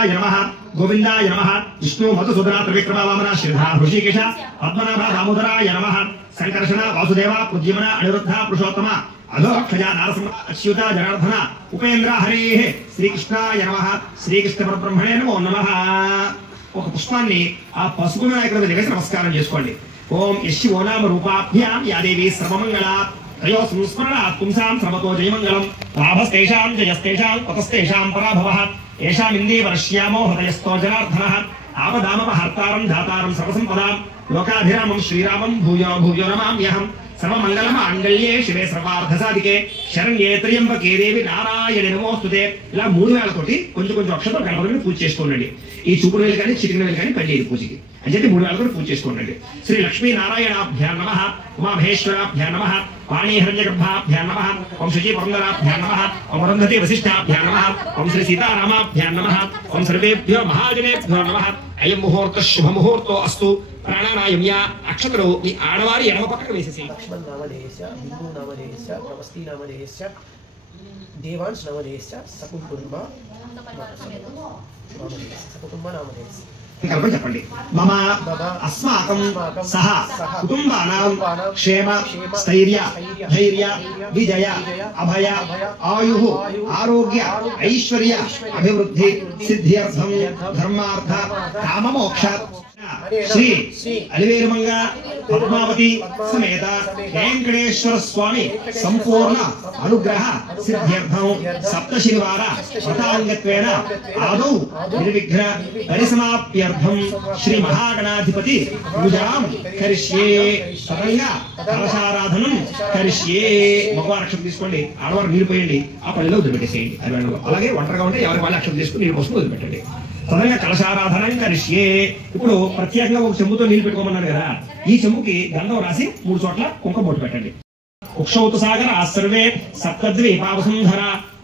గోవిందాయ నమః గోవిందాయ నమః విష్ణు మధుసూదన త్రివిక్రమ వామన శ్రీధర హృషికేశ పద్మనాభ దామోదరాయ నమః సంకర్షణ వాసుదేవ పుజ్యమన అనిరుద్ధ పురుషోత్తమ అధోక్షజ నారసింహ అచ్యుత జనార్దన ఉపేంద్ర హరే శ్రీకృష్ణాయ నమః శ్రీకృష్ణ పరబ్రహ్మణే నమో నమః. ఒక పుష్పాన్ని ఆ పసుపు వినాయకుడి దగ్గర వేసి నమస్కారం చేసుకోండి. ఓం యశివో నామ రూపాభ్యాం యాదేవి సర్వమంగళ త్రయో సంస్మరణాత్ పుంసాం సర్వతో జయమంగళం లాభస్తేషాం జయస్తేషాం తతస్తేషాం పరాభవః ఏషాం ఇందేవరశ్యామో హృదయస్థో జనార్దనః ఆపదామపహర్తారం ధాతారం సర్వసంపదాం లోకాభిరామం శ్రీరామం భూయో భూయో నమామ్యహం సర్వమంగళమాంగళ్యే శివే సర్వార్థసాధికే శరణ్యే త్ర్యంబకే దేవి నారాయణి నమోస్తుతే. ఇలా 3 వేలతోటి కొంచెం కొంచెం అక్షరాలు గణపతిని పూజ చేసుకోండి. ఈ చూపుడు వేలు కానీ చిటికిన వేలు కానీ పనిచేయదు పూజకి అని చెప్పి 3 వేలతో పూజ చేసుకోండి. శ్రీ లక్ష్మీ నారాయణాభ్యాం నమః ఉమామహేశ్వరాభ్యాం నమః వాణీ హిరణ్యగర్భాభ్యాం నమః ఓం శుచి పురందరాభ్యాం నమః ఓం అరుంధతి వశిష్ఠాభ్యాం నమః ఓం శ్రీ సీతారామాభ్యాం నమః ఓం సర్వేభ్యో మహాజనేభ్యో నమః. అయం ముహూర్త శుభ ముహూర్తో అస్తు. ప్రాణానాయం యా అక్షతలు మీ ఆడవారి ఎడమ పక్కకు వేసేసి లక్ష్మణ్ నామధేయస్య బిందు నామధేయస్య ప్రవస్తి నామధేయస్య దేవాంశ్ నామధేయస్య సకుటుంబ నామధేయస్య చెప్పండి. మమ అస్మాకం సహ కుటుంబానాం క్షేమ స్థైర్య ధైర్య విజయ అభయ ఆయుః ఆరోగ్య ఐశ్వర్య అభివృద్ధి సిద్ధ్యర్థం ధర్మార్థ కామమోక్ష శ్రీ అలివేరుమంగ పద్మావతి సమేత వెంకటేశ్వర స్వామి సంపూర్ణ అనుగ్రహ సిద్ధ్యర్థం సప్తశనివార వ్రతాంగత్వేన ఆదౌ నిర్విఘ్న పరిసమాప్త్యర్థం శ్రీ మహాగణాధిపతి పూజాం కరిష్యే. పరంగా కలశారాధనం కరిష్యే. మగవారి అక్షరం తీసుకోండి, ఆడవారు నీరు పోయండి, ఆ పల్లెలో వదిలిపెట్టేసేయండి. అలాగే ఒంటరిగా ఉంటే ఎవరి వాళ్ళ అక్షరం తీసుకుని నీరు పోసుకుని వదిలిపెట్టండి. తొందరగా కలశారాధనం కరిష్యే. ఇప్పుడు ప్రత్యేకంగా ఒక చెంబుతో నీళ్లు పెట్టుకోమన్నాను కదా, ఈ చెంబుకి గంధం రాసి 3 చోట్ల కుంకుమ బొట్టు పెట్టండి. కుక్షౌతు సాగర ఆసర్వే సప్తద్వీపావసుంధర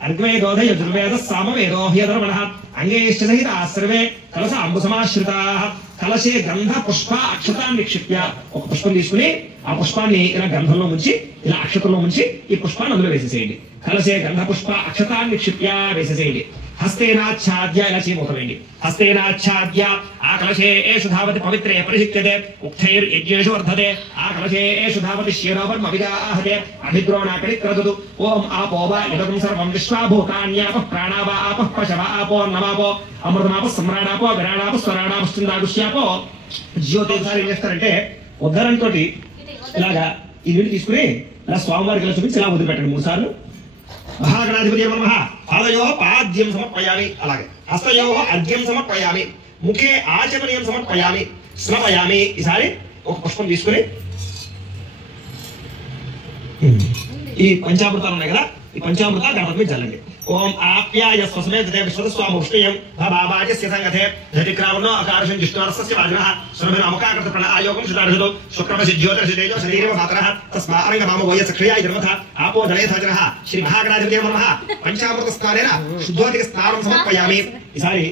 అర్గ్వేదోధ యజుర్వేద సామవేదో హ్యధర్మణః అంగేశ్చ సహిత ఆసర్వే కలశ అంబుసమాశ్రితాః. కలశే గంధ పుష్ప అక్షతాన్ని నిక్షిప్య. ఒక పుష్పం తీసుకుని ఆ పుష్పాన్ని ఇలా గంధంలో ముంచి ఇలా అక్షతంలో ముంచి ఈ పుష్పాన్ని అందులో వేసేసేయండి. కలశే గంధ పుష్ప అక్షతాన్ని నిక్షిప్య వేసేసేయండి. హస్తేనాచ్ఛాద్య ఇలా చేయబోతుంది. హస్తేనాచ్ఛాద్య ఆ కలశే ఏషు ధావతి పవిత్రే పరిశిక్యతే ఉక్తైర్ యజ్ఞేషు వర్ధతే. ఆ కలశే ఏషు ధావతి క్షీరోపర్మ విదాహతే అభిద్రోణాకడి క్రదతు. ఓం ఆపోవ ఇదం సర్వం విశ్వాభూతాన్యాపః ప్రాణావ ఆపః పశవ ఆపో నమాపో అమృతమాప సమ్రాడాపో విరాడాప స్వరాడాపస్తుందాగుష్యాపో. జ్యోతిసారి ఏం చేస్తారంటే ఉద్ధరణతో ఇలాగా ఈ నీళ్ళు తీసుకుని ఇలా స్వామివారికి ఇలా చూపించి ఇలా వదిలిపెట్టండి 3 సార్లు. మహాగణాధిపతి నమః. పాదయోః పాద్యం సమర్పయామి. అలాగే హస్తయోః అర్ఘ్యం సమర్పయామి. ముఖే ఆచమనీయం సమర్పయామి. స్నపయామి. ఈసారి ఒక పుష్పం తీసుకుని ఈ పంచామృతాలు ఉన్నాయి కదా, ఈ పంచామృతాలు గణపతి మీద చల్లండి. ఓం ఆప్యాయ స్వసమేతే విశ్వస్వాముష్ణయం భవాజస్య సంగతే ధతిక్రావణో అకారశం జిష్ణోరస్య వాజనః స్వరభిరామకాకృత ప్రణా ఆయోగం శుతార్హతో శుక్రమసి జ్యోతిర్షితేజో శరీరవ భాతరః తస్మా అరంగమామ వోయ సక్రియాయ ధర్మథ ఆపో జలేథజనః. శ్రీ మహాగణాధిపతి నమః. పంచామృత స్నానేన శుద్ధోదక స్నానం సమర్పయామి. ఈసారి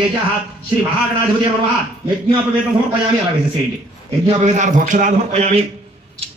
తేజః శ్రీ మహాగణాధిపతి నమః. యజ్ఞోపవేతం సమర్పయామి. అలా వేసేసేయండి. యజ్ఞోపవేతార్థ భక్షదాన సమర్పయామి.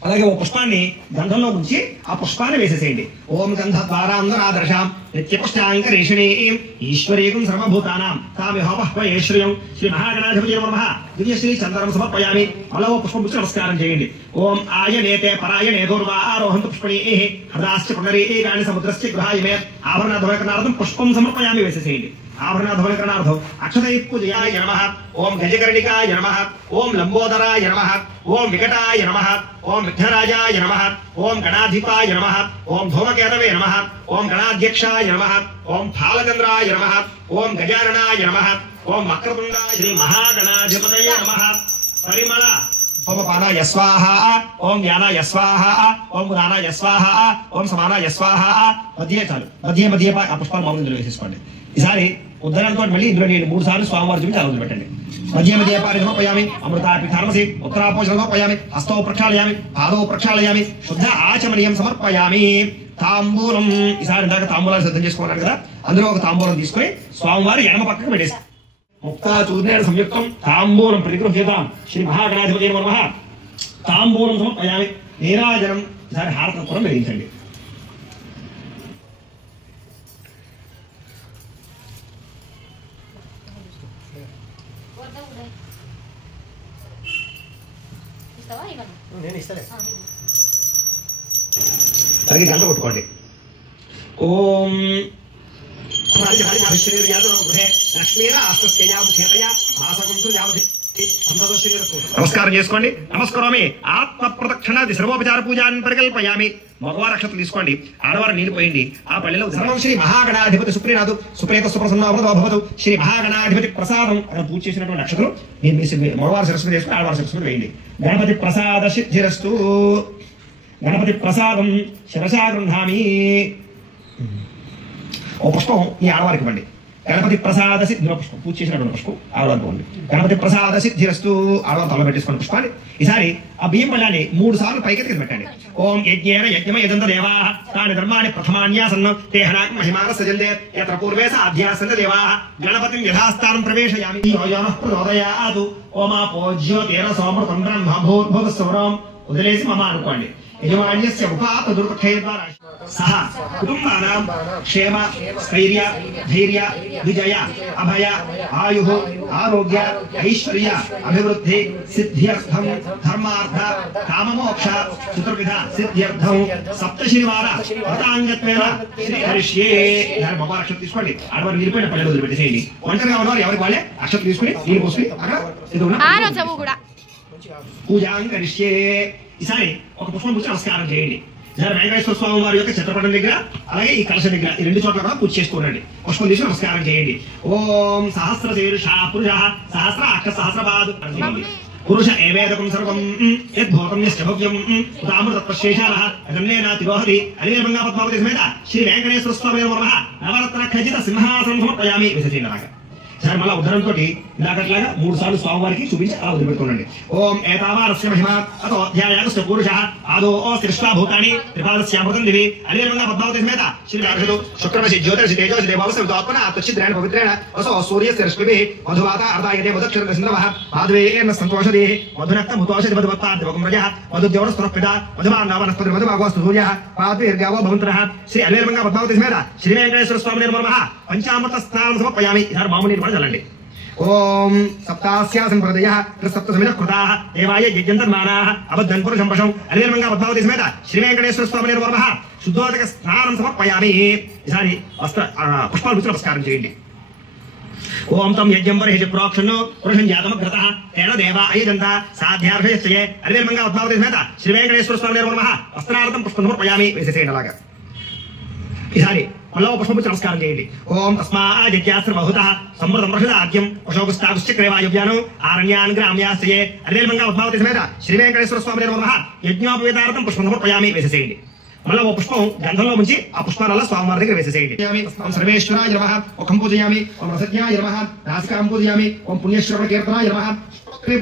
అలాగే ఓ పుష్పాన్ని గంధంలో ఉంచి ఆ పుష్పాన్ని వేసేసేయండి. ఓం గంధద్వారాంధరాదర్శాం నిత్యపుష్టాంకరేషిణీం ఈశ్వరీకం సర్వభూతానాం తామిహోపహ్వయేశ్వర్యం. శ్రీ మహాగణాధిపతి నమః. దివ్యశ్రీ చందనం సమర్పయామి. అలా ఓ పుష్పం పుచ్చి నమస్కారం చేయండి. ఓం ఆయనేతే పరాయణే దూర్వా ఆరోహంతు పుష్పణీః హృదాశ్చ పునరీకాని సముద్రస్య గృహాయమే. ఆభరణాధవకరణార్థం పుష్పం సమర్పయామి. వేసేసేయండి. ఆభరణాధవకరణార్థం అక్షతై పూజయాయ నమః. ఓం గజకర్ణికాయ నమః. ఓం లంబోదరాయ నమః. ఓం వికటాయ నమః. ఓం విఘ్నరాజాయ నమః. ఓం గణాధిపాయ నమః. ఓం ధూమకేతవే నమః. ఓం గణాధ్యక్షాయ నమః. ఓం ఫాలచంద్రాయ నమః. ఓం గజాననాయ నమః. ఓం వక్రతుండాయ శ్రీ మహాగణాధిపతయే నమః. పరిమళ ఓం పానాయ స్వాహ. ఓం యానాయ స్వాహ. ఓం ఉదానాయ స్వాహ. ఓం సమానాయ స్వాహ. మధ్య చాలు. మధ్య ఆ పుష్పాలు మామూలు వేసేసుకోండి. ఈసారి ఉద్ధరణతో మళ్ళీ ఇందులో నేను 3 సార్లు స్వామివారి చూపించి అలా వదిలిపెట్టండి. మధ్య పారి సమర్పయామి. అమృతాపిఠానమసి ఉత్తరాపోషణ సమర్పయామి. హస్తో ప్రక్షాళయామి. పాదో ప్రక్షాళయామి. శుద్ధ ఆచమనీయం సమర్పయామి. తాంబూలం. ఈసారి ఇందాక తాంబూలాలు సిద్ధం చేసుకున్నాను కదా, అందులో ఒక తాంబూలం తీసుకొని స్వామివారి ఎడమ పక్కకు పెట్టేసి ముక్తా చూర్ణేన సంయుక్తం తాంబూలం ప్రతిగృహ్యతాం. శ్రీ మహాగణాధిపతి నమః. తాంబూలం సమర్పయామి. నీరాజనం. ఈసారి హారతపురం వెలిగించండి. నేను ఇస్తాను. అలాగే గంట కొట్టుకోండి. ఓం నమస్కారం చేసుకోండి. నమస్కారమే ఆత్మ ప్రదక్షిణాది సర్వోపచార పూజాన్ని పరికల్పయామి. మగవారు అక్షతలు తీసుకోండి, ఆడవారు నీళ్ళు పోయండి. ఆ పల్లెలో సర్వం శ్రీ మహాగణాధిపతి సుప్రీనాథు సుప్రీత సుప్రసన్నభవతు శ్రీ మహాగణాధిపతి ప్రసాదం అని పూజ చేసినటువంటి అక్షతలు నేను మగవారు శిరస్సు చేసుకుని ఆడవారు శిరస్సు వేయండి. గణపతి ప్రసాద సిద్ధిరస్తు. గణపతి ప్రసాదం శిరసా గృహామి. ఓ పుష్పం ఈ ఆడవారికి ఇవ్వండి. గణపతి ప్రసాద సిద్ధి పుష్పం పూజ చేసినటువంటి పుష్పం ఆడవారికి ఇవ్వండి. గణపతి ప్రసాద సిద్ధిరస్తు. ఆడవారు తల పెట్టేసుకోండి పుష్పాన్ని. ఈసారి ఆ బియ్యం పళ్ళాన్ని 3 సార్లు పైకెత్తి పెట్టండి. ఓం యజ్ఞేన యజ్ఞమ యజంత దేవాః తాని ధర్మాణి ప్రథమాన్యాసన్న తేహనాక్ మహిమాన సజందే యత్ర పూర్వే సాధ్యాసన్న దేవాః గణపతిం యథాస్థానం ప్రవేశయామి. యోజనః ప్రచోదయాతు. ఓమా పూజ్యో తేన సోమృతం బ్రహ్మ భూర్భువస్సువరం. వదిలేసి మమ అనుకోండి. యజమాన్యస్య ఉపాత దుర్గక్షేద్వారా సహ కుటుంబానాం క్షేమ స్థైర్య ధైర్య విజయ అభయ ఆయుః ఆరోగ్య ఐశ్వర్య అభివృద్ధి సిద్ధ్యర్థం ధర్మార్థ కామమోక్ష చతుర్విధ సిద్ధ్యర్థం సప్తశనివార వ్రతాంగత్వేన శ్రీహరిష్యే. దాని మగవారు అక్షత తీసుకోండి, ఆడవారు నిలిపోయిన పల్లెలు వదిలిపెట్టేసేయండి. ఒంటరిగా ఉన్నవారు ఎవరికి వాళ్ళే అక్షత తీసుకుని నీళ్ళు పోసుకుని అక్కడ పూజాంకరిష్యే. ఈసారి ఒక పుష్పం పూజ నమస్కారం చేయండి. ఈసారి వెంకటేశ్వర స్వామి వారి యొక్క చిత్రపటం దగ్గర అలాగే ఈ కలశ దగ్గర ఈ 2 చోట్ల కూడా పూజ చేసుకోండి. పుష్పం తీసి నమస్కారం చేయండి. ఓం సహస్ర శీర్ష పురుష సహస్ర అక్ష సహస్రపాదు. పురుష ఏవేదకం సర్వం యద్భూతం యశ్చ భవ్యం ఉదామృతత్వశేషాలః అగన్నేన తిరోహతి. అనిర్భంగా పద్మావతి సమేత శ్రీ వెంకటేశ్వర స్వామి నమః నవరత్న ఖచ్చిత సింహాసనం సమర్పయామి. విసర్జనలాగా సరే మళ్ళీ ఉద్ధరణతో ఇలాగట్లాగా 3 సార్లు స్వామివారికి చూపించి అలా వదిలిపెడుతుండండి. ఓం ఏతావారస్య మహిమ అతో అధ్యాయాగస్య పురుష ఆదో సృష్ట్వా భూతాని త్రిపాదస్యామృతం దివి అనిర్భంగా పద్మావతి సమేత శ్రీ వెంకటేశ్వర శుక్రమసి జ్యోతిర్షి తేజోసి దేవావస విద్వాత్మన త్వచ్చిద్రేణ పవిత్రేణ వసో సూర్యస్య రశ్మిభిః మధువాత అర్ధాయతే మధుక్షర సింధవః పాద్వేయేన సంతోషదే మధునక్త ముతోషది మధువత్తాద్వకం రజః మధుద్యవనస్తః పితా మధుమాన్నవనస్పతి మధుమాగోస్తు సూర్యః పాద్వేర్గావో భవంతరః. శ్రీ అనిర్భంగా పద్మావతి సమేత శ్రీ వెంకటేశ్వర స్వామి నమః పంచామృత స్నానం సమర్పయామి. ఇదారు మామూలు చల్లండి. ఓం సప్తాస్యాసన్ ప్రదయ సప్తసమిత కృతాః దేవాయ యజ్ఞంతర్మానాః అబద్ధన్ పురుషం పశం అనిర్భంగా పద్మావతి సమేత శ్రీ వెంకటేశ్వర స్వామి నమః శుద్ధోదక స్నానం సమర్పయామి. ఈసారి పుష్పాలు పుచ్చి నమస్కారం చేయండి. ఓం తం యజ్ఞం వరిహి ప్రోక్షణో పురుషం జాతమగ్రతః తేన దేవా అయజంత సాధ్యార్హయశ్చయే అనిర్భంగా పద్మావతి సమేత శ్రీ వెంకటేశ్వర స్వామి నమః వస్త్రార్థం పుష్పం సమర్పయామి. వేసేసేయండి అలాగా. ఈసారి మళ్ళీ పుష్పం నమస్కారం చేయండి. ఓం తస్మాజ్ఞాస్త్ర బహుత సమృతం ప్రషదాద్యం పుషోగుస్తాగుశ్చక్రేవాయువ్యాను ఆరణ్యాన్ గ్రామ్యాశ్చయే అనిర్భంగా పద్మావతి సమేత శ్రీ వెంకటేశ్వర స్వామి నమః యజ్ఞోపవేతార్థం పుష్పం సమర్పయామి. వేసేసేయండి. మళ్ళీ ఓ పుష్పం గంధంలో ముంచి ఆ పుష్పాలలో స్వామివారి దగ్గర వేసేసేయండి. ఓం సర్వేశ్వరాయ నమః ముఖం పూజయామి. ఓం రసజ్ఞాయ నమః నాసికాం పూజయామి. ఓం పుణ్యశ్రవణ కీర్తనాయ నమః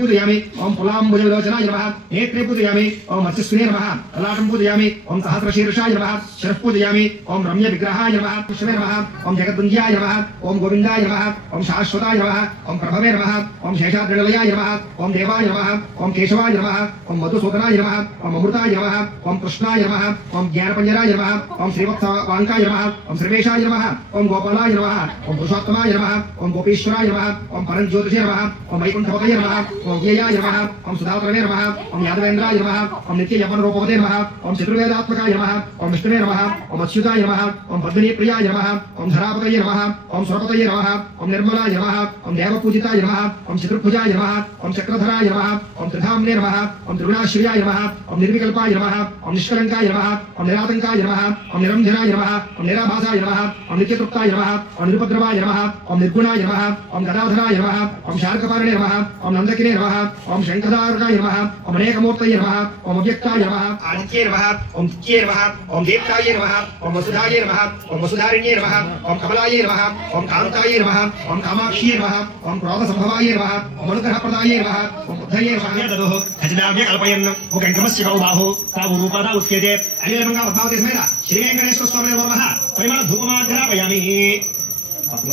పూజయామి. ఓం పులాంబుజ విలోచనాయ నమః నేత్రే పూజయామి. ఓం మత్స్యస్వినే నమః లలాటం పూజయామి. ఓం సహస్రశీర్షాయ నమః శిరః పూజయామి. ఓం రమ్య విగ్రహాయ నమః కృష్ణే నమః. ఓం జగద్వంద్యాయ నమః. ఓం గోవిందాయ నమః. ఓం శాశ్వతాయ నమః. ఓం ప్రభవే నమః. ఓం శేషాద్రిలయాయ నమః. ఓం దేవాయ నమః. ఓం కేశవాయ నమః. ఓం మధుసూదనాయ నమః. ఓం అమృతాయ నమః. ఓం కృష్ణాయ నమః. ఓం జ్ఞానపంజరాయ నమః. ఓం శ్రీవత్సవాంకాయ నమః. ఓం సర్వేశాయ నమః. ఓం గోపాలాయ నమః. ఓం పురుషోత్తమాయ నమః. ఓం గోపీశ్వరాయ నమః. ఓం పరంజ్యోతిషే నమః. ఓం వైకుంఠపతయే నమః. ఓం వ్యేయాయ నమః. ఓం సుధాకరవే నమః. ఓం యాదవేంద్రాయ నమః. ఓం నిత్య యవ్వన రూపవతే నమః. ఓం చతుర్వేదాత్మకాయ నమః. ఓం విష్ణువే నమః. ఓం అచ్యుతాయ నమః. ఓం పద్మినీ ప్రియాయ నమః. ఓం ధరాపతయే నమః. ఓం సురపతయే నమః. ఓం నిర్మలాయ నమః. ఓం దేవపూజితాయ నమః. ఓం చతుర్భుజాయ నమః. ఓం చక్రధరాయ నమః. ఓం త్రిధామ్నే నమః. ఓం త్రిగుణాశ్రయాయ నమః. ఓం నిర్వికల్పాయ నమః. ఓం నిష్కలంకాయ నమః. ఓం నిరాతంకాయ నమః. ఓం నిరంజనాయ నమః. ఓం నిరాభాసాయ నమః. ఓం నిత్యతృప్తాయ నమః. ఓం నిరుపద్రవాయ నమః. ఓం నిర్గుణాయ నమః. ఓం గదాధరాయ నమః. ఓం శార్కపారణే నమః. ఓం నందకినే నమః. ఓం శంఖదారకాయ నమః. ఓం అనేకమూర్తయే నమః. ఓం అవ్యక్తాయ నమః. ఆదిత్యే నమః. ఓం దిత్యే నమః. ఓం దీప్తాయ నమః. ఓం వసుధాయ నమః. ఓం వసుధారిణ్యే నమః. ఓం కమలాయ నమః. ఓం కాంతాయ నమః. ఓం కామాక్ష్యే నమః. ఓం క్రోధ సంభవాయ నమః. ఓం అనుగ్రహప్రదాయ నమః. ఓం బుద్ధయే నమః. యదదుః ఖజినాభ్య కల్పయన్ ముఖంకమస్య కౌబాహు తావు రూపదా ఉచ్యతే అనిర్భంగా పద్మావతి సమేత శ్రీ వెంకటేశ్వర స్వామి నమః పరిమళ ధూపమాగ్రహపయామి.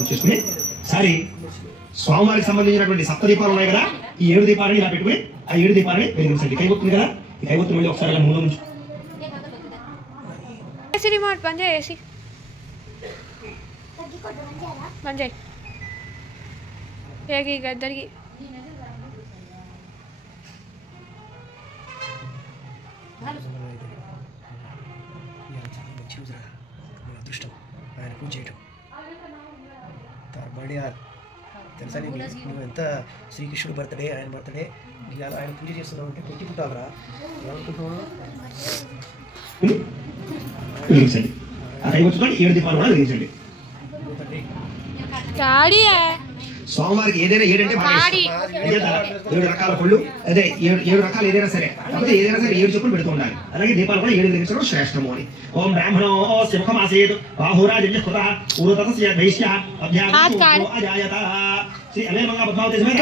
చేసుకుని సారి స్వామివారికి సంబంధించినటువంటి 7 దీపాలు ఉన్నాయి కదా, ఈ 7 దీపాలని ఇలా పెట్టుకుని ఆ 7 దీపాలని వెలిగించండి. కైగొత్తుంది కదా, ఈ కైగొత్తు మళ్ళీ ఒకసారి అలా మూల నుంచి రిమోట్ బంద్ చేసి బంద్ చేయి గద్దరికి అదృష్టం ఆయన పూజ చేయటం బర్త్డే తెలుసా నీకు నువ్వు ఎంత శ్రీకృష్ణుడు బర్త్డే ఆయన బర్త్డే ఇవాళ ఆయన పూజ చేస్తున్నావు అంటే పెట్టి పుట్టాలరా ఏమనుకుంటున్నావు వెలిగించండి ఆ కై వచ్చుకొని 7 దీపాలు కూడా వెలిగించండి స్వామివారికి ఏదైనా 7 అంటే బాగా ఇష్టం 7 రకాల పళ్ళు అదే 7 రకాలు ఏదైనా సరే కాకపోతే ఏదైనా సరే 7 చెప్పులు పెడుతూ ఉండాలి అలాగే దీపాలు కూడా 7 వెలిగించడం శ్రేష్టము అని ఓం బ్రాహ్మణో సింహమాసేత్ బాహురాజన్య కృత పూర్వతస్య వైశ్య అజాయత శ్రీ అలేమంగా పద్మావతి సమేత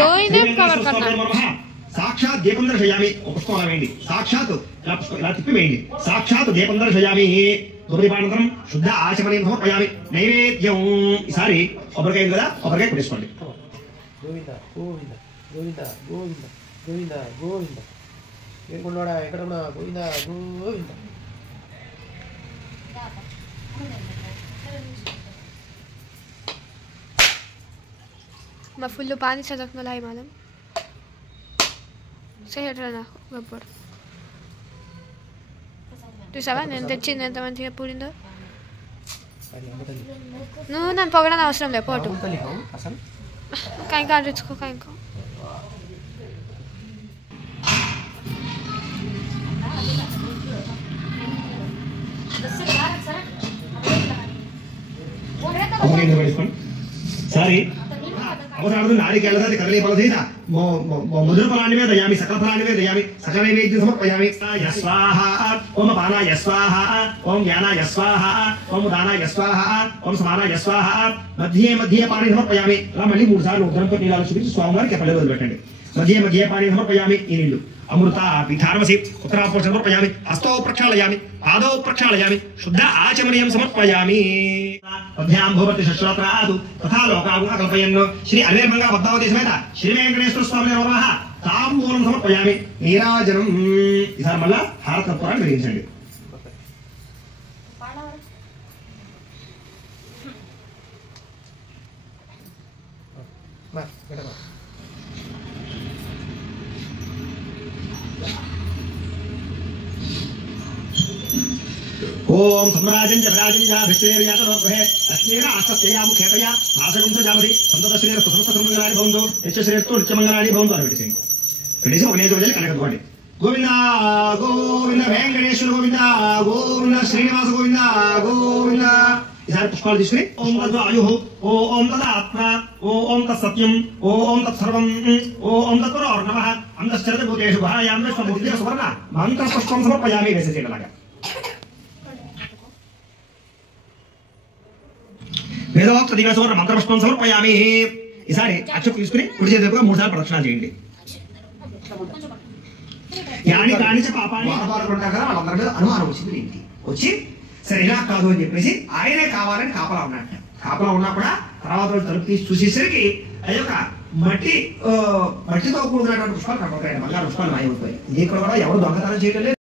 సాక్షాత్ దీపం దర్శయామి ఒక పుష్పం అలా వేయండి సాక్షాత్ ఇలా తిప్పి వేయండి సాక్షాత్ దీపం దర్శయామి దుర్దీపానంతరం శుద్ధ ఆచమనీయం సమర్పయామి నైవేద్యం ఈసారి కొబ్బరికాయ కదా కొబ్బరికాయ కొట్టేసుకోండి గోవింద గోవింద గోవింద గోవింద గోవింద గోవింద ఏడుకున్నాడా ఎక్కడ ఉన్నా గోవింద గోవింద मैं फुल्लो पानी सजक मलाई मालूम सही रहना गब्बर చూసావా నేను తెచ్చింది ఎంత మంచిగా పూరిందో నువ్వు నన్ను పొగడని అవసరం లేదు పోటు కాయింకా రుచుకో కాయింకా సారీ అవసరార్థం నారికేళదాది కదలీ ఫలసహిత మధుర ఫలాన్ని మీద దయామి సకల ఫలాన్ని మీద దయామి సకల నైవేద్యం సమర్పయామి యస్వాహ ఓం పానాయ స్వాహ ఓం జ్ఞానాయ స్వాహ ఓం దానాయ స్వాహ ఓం సమానాయ స్వాహ మధ్యే మధ్యే పాని సమర్పయామి అలా మళ్ళీ 3 సార్లు ఉద్దరంతో నీళ్ళు చూపించి స్వామివారికి పల్లె వదిలిపెట్టండి మధ్యే మధ్యే పాని సమర్పయామి ఈ నీళ్లు అమృత పీఠానమసి ఉత్తరాపో సమర్పయామి హస్తో ప్రక్షాళయామి పాదౌ ప్రక్షాళయామి శుద్ధ ఆచమనీయం సమర్పయామి అభ్యాం భవతి శశ్రోత్రాదు తథా లోకాగుణ కల్పయన్ శ్రీ అలేమంగా పద్మావతి సమేత శ్రీ వెంకటేశ్వర స్వామి నమః తాంబూలం సమర్పయామి నీరాజనం ఈసారి మళ్ళా హారత కర్పూరాన్ని వెలిగించండి ఓం సమ్రాజం జరాజం భిక్షేర్యాతోగ్రహే అశ్వేర ఆస్తస్యయా ముఖేతయా భాషగం జామతి సంతతశ్రేర సుసంతమంగళాని భవంతు నిత్యశ్రేయస్తో నిత్యమంగళాని భవంతు అని పెట్టేసి ఒక నేజోజలి కనకద్వాడి గోవింద గోవింద వెంకటేశ్వర గోవింద గోవింద శ్రీనివాస గోవింద గోవింద ఈసారి పుష్పాలు తీసుకుని ఓం తద్వాయు ఓం తదాత్మ ఓం తత్సత్యం ఓం తత్సర్వం ఓం తత్పరోర్ణవ అంతశ్చరత భూతేషు భాయాం విశ్వముద్ర సువర్ణ మంత్రపుష్పం సమర్పయామి వేసేసేలాగా వేదోక్త దివ్యసువర్ణ మంత్రపుష్పం సమర్పయామి ఈసారి అక్షత తీసుకుని కుడి చేతిగా 3 సార్లు ప్రదక్షిణాలు చేయండి యాని కానిచ పాపాన్ని కాపాడుకుంటా కదా వాళ్ళందరి మీద అనుమానం వచ్చింది ఏంటి వచ్చి సరే ఇలా కాదు అని చెప్పేసి ఆయనే కావాలని కాపలా ఉన్నట్ట కాపలా ఉన్నా కూడా తర్వాత తలుపు తీసి చూసేసరికి అది ఒక మట్టితో కూడుకున్నటువంటి పుష్పాలు కనపడతాయి బంగారు పుష్పాలు మాయమైపోయాయి ఇది కూడా ఎవరు దొంగతనం చేయడం లేదు